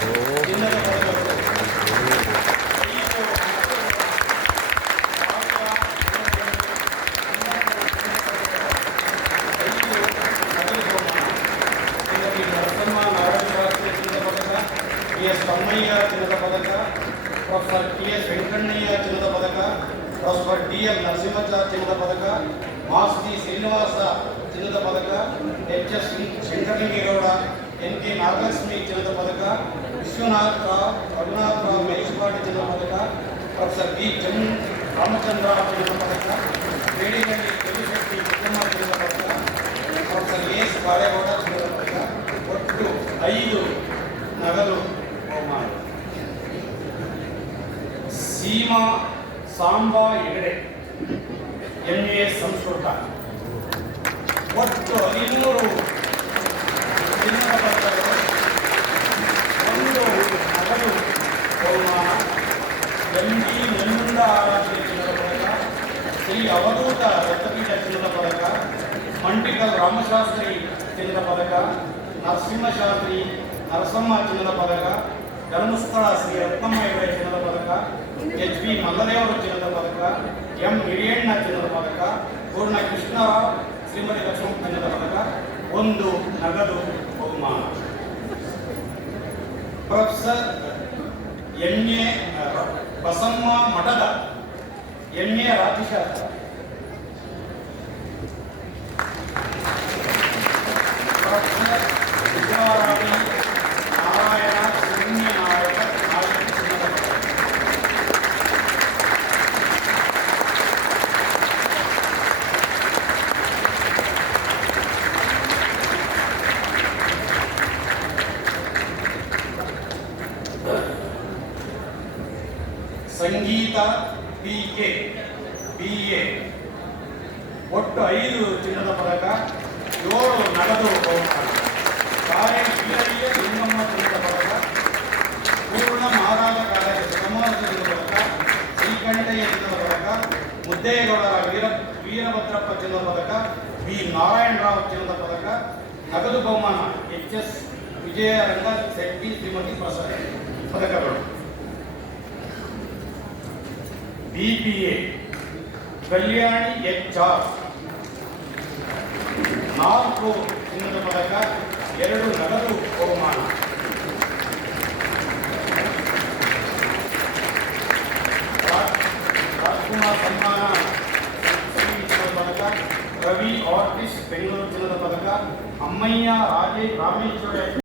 ಚಿನ್ನದ ಪದಕಗಳು. ನರಸಮ್ಮ ನಾರಾಯಣ ಶಾಸ್ತ್ರಿ ಚಿನ್ನದ ಪದಕ, ಟಿ.ಎಸ್. ತಮ್ಮಯ್ಯ ಚಿನ್ನದ ಪದಕ, ಪ್ರೊಫೆಸರ್ ಟಿ.ಎಸ್. ವೆಂಕಣ್ಣಯ್ಯ ಚಿನ್ನದ ಪದಕ, ಪ್ರೊಫೆಸರ್ ಡಿ.ಎಲ್. ನರಸಿಂಹಾಚಾರ್ಯ ಚಿನ್ನದ ಪದಕ, ಮಾಸ್ತಿ ಶ್ರೀನಿವಾಸ ಚಿನ್ನದ ಪದಕ, ಎಚ್.ಎಸ್. ಶಂಕರಲಿಂಗೇಗೌಡ, ಎನ್.ಕೆ. ನಾಗಲಕ್ಷ್ಮಿ ಚಿನ್ನದ ಪದಕ, ವಿಶ್ವನಾಥ್ ರಾವ್, ರಘುನಾಥ್ ರಾವ್ ಮಹೇಶ್ಪಾಡಿ ಚಿನ್ನದ ಪದಕ, ಪ್ರೊಫೆಸರ್ ಬಿ. ರಾಮಚಂದ್ರ ಚಿನ್ನದ ಪದಕ, ಬೇಡಿಗಳ್ಳಿ ಕೆಲಿಶೆಟ್ಟಿ ಕುಟುಂಬ ಚಿನ್ನದ ಪದಕ, ಪ್ರೊಫೆಸರ್ ಎಸ್. ಬಾಳೇಗೌಡ ಚಿನ್ನದ ಪದಕ. ಒಟ್ಟು 5 ನಗದು ಬಹುಮಾನ. ಸೀಮಾ ಸಾಂಬಾ ಹೆಗಡೆ MA ಸಂಸ್ಕೃತ, ಒಟ್ಟು 500 ಚಿನ್ನದ ಪದಕಗಳು, 1 ನಗದು ಬಹುಮಾನ. MD ನಂಜುಂಡ ಆರಾಧ್ಯ ಚಿನ್ನದ ಪದಕ, ಶ್ರೀ ಅವಧೂತ ರಕ್ತಪೀಠ ಚಿನ್ನದ ಪದಕ, ಮಂಟಿಕಲ್ ರಾಮಶಾಸ್ತ್ರಿ ಚಿನ್ನದ ಪದಕ, ನರಸಿಂಹಶಾಸ್ತ್ರಿ ನರಸಮ್ಮ ಚಿನ್ನದ ಪದಕ, ಧರ್ಮಸ್ಥಳ ಶ್ರೀ ರತ್ನಮ್ಮ ಹೆಗಡೆ ಚಿನ್ನದ ಪದಕ, H.B. ಮಲ್ಲದೇವರು ಚಿನ್ನದ ಪದಕ, M. ಹಿರಿಯಣ್ಣ ಚಿನ್ನದ ಪದಕ, ಪೂರ್ಣ ಕೃಷ್ಣರಾವ್ ಶ್ರೀಮತಿ ಲಕ್ಷ್ಮಣ ಚಿನ್ನದ ಪದಕ, 1 ನಗದು ಬಹುಮಾನ. ಪ್ರೊಫೆಸರ್ MA ಬಸಮ್ಮ ಮಠದ MA ರಾಜ್ಯಶಾಸ್ತ್ರ, ಪ್ರೊಫೆಸರ್ ವಿದ್ಯಾರಾಣಿ ನಾರಾಯಣ ಶೂನ್ಯ ನಾಯಕ ಚಿನ್ನದ ಪದಕ. ಸಂಗೀತ PK BA, ಒಟ್ಟು 5 ಚಿನ್ನದ ಪದಕ, 7 ನಗದು ಬಹುಮಾನ. ಕಾರ್ಯ ವೀರಯ್ಯ ಲಿಂಗಮ್ಮ ಚಿನ್ನದ ಪದಕ, ಪೂರ್ಣ ಮಹಾರಾಜ ಕಾಲೇಜು ಸಮಾಜ ಚಿನ್ನದ ಪದಕ, ಶ್ರೀಕಂಠಯ್ಯ ಚಿನ್ನದ ಪದಕ, ಮುದ್ದೇಗೌಡರ ವೀರಭದ್ರಪ್ಪ ಚಿನ್ನದ ಪದಕ, ಬಿ. ನಾರಾಯಣರಾವ್ ಚಿನ್ನದ ಪದಕ. ನಗದು ಬಹುಮಾನ H.S. ವಿಜಯರಂಗ ಶೆಟ್ಟಿ ಶ್ರೀಮತಿ ಪ್ರಸಾದ್ ಪದಕಗಳು. BPA ಕಲ್ಯಾಣಿ HR, 4 ಚಿನ್ನದ ಪದಕ, 2 ನಗದು ಬಹುಮಾನ. ರಾಜ್ಕುಮಾರ್ ಸನ್ಮಾನ ಚಿನ್ನದ ಪದಕ, ರವಿ ಆರ್ಟಿಸ್ಟ್ ಬೆಂಗಳೂರು ಚಿನ್ನದ ಪದಕ, ಅಮ್ಮಯ್ಯ ರಾಮೇಶ್ವರ